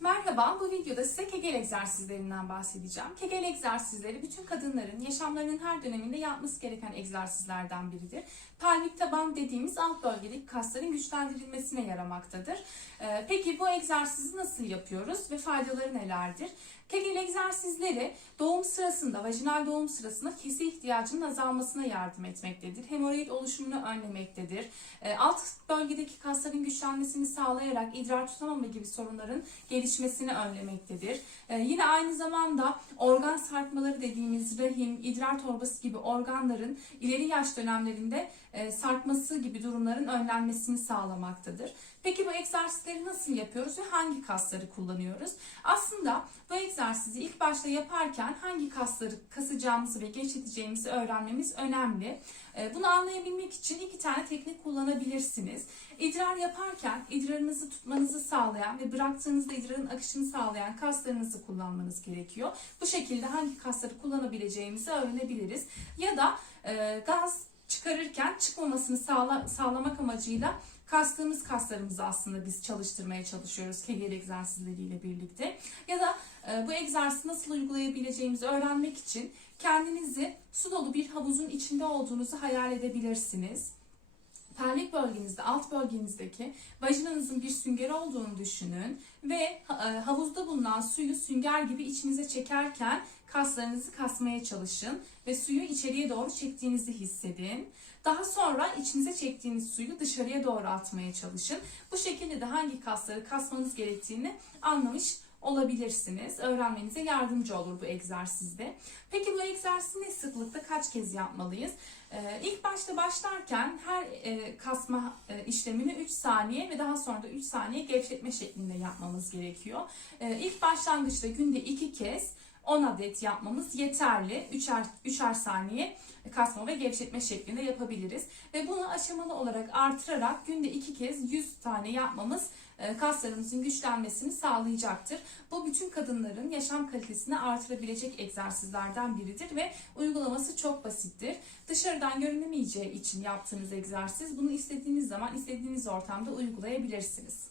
Merhaba, bu videoda size Kegel egzersizlerinden bahsedeceğim. Kegel egzersizleri bütün kadınların yaşamlarının her döneminde yapması gereken egzersizlerden biridir. Pelvik taban dediğimiz alt bölgedeki kasların güçlendirilmesine yaramaktadır. Ee, Peki bu egzersizi nasıl yapıyoruz ve faydaları nelerdir? Kegel egzersizleri doğum sırasında, vajinal doğum sırasında kesi ihtiyacının azalmasına yardım etmektedir. Hemoroid oluşumunu önlemektedir. Ee, Alt bölgedeki kasların güçlenmesini sağlayarak idrar tutamama gibi sorunların gelişmesini önlemektedir. Ee, yine aynı zamanda organ sarkmaları dediğimiz rahim, idrar torbası gibi organların ileri yaş dönemlerinde e, sarkması gibi durumların önlenmesini sağlamaktadır. Peki bu egzersizleri nasıl yapıyoruz ve hangi kasları kullanıyoruz? Aslında bu egzersizi ilk başta yaparken hangi kasları kasacağımızı ve gevşeteceğimizi öğrenmemiz önemli. E, Bunu anlayabilmek için iki tane teknik kullanabilirsiniz. İdrar yaparken idrarınızı tutmanızı sağlayan ve bıraktığınızda idrarın akışını sağlayan kaslarınızı kullanmanız gerekiyor. Bu şekilde hangi kasları kullanabileceğimizi öğrenebiliriz. Ya da e, gaz çıkarırken çıkmamasını sağla, sağlamak amacıyla kastığımız kaslarımızı aslında biz çalıştırmaya çalışıyoruz Kegel egzersizleriyle birlikte. Ya da e, bu egzersizi nasıl uygulayabileceğimizi öğrenmek için kendinizi su dolu bir havuzun içinde olduğunuzu hayal edebilirsiniz. Pelvik bölgenizde, alt bölgenizdeki vajinanızın bir sünger olduğunu düşünün ve e, havuzda bulunan suyu sünger gibi içinize çekerken kaslarınızı kasmaya çalışın ve suyu içeriye doğru çektiğinizi hissedin. Daha sonra içinize çektiğiniz suyu dışarıya doğru atmaya çalışın. Bu şekilde de hangi kasları kasmanız gerektiğini anlamış olabilirsiniz. Öğrenmenize yardımcı olur bu egzersizde. Peki bu egzersizi sıklıkta kaç kez yapmalıyız? Ee, ilk başta başlarken her e, kasma e, işlemini 3 saniye ve daha sonra da 3 saniye gevşetme şeklinde yapmamız gerekiyor. Ee, ilk başlangıçta günde 2 kez 10 adet yapmamız yeterli. 3'er, 3'er saniye kasma ve gevşetme şeklinde yapabiliriz. Ve bunu aşamalı olarak artırarak günde 2 kez 100 tane yapmamız e, kaslarımızın güçlenmesini sağlayacaktır. Bu bütün kadınların yaşam kalitesini artırabilecek egzersizlerden biridir ve uygulaması çok basittir. Dışarıdan görünemeyeceği için yaptığınız egzersiz bunu istediğiniz zaman istediğiniz ortamda uygulayabilirsiniz.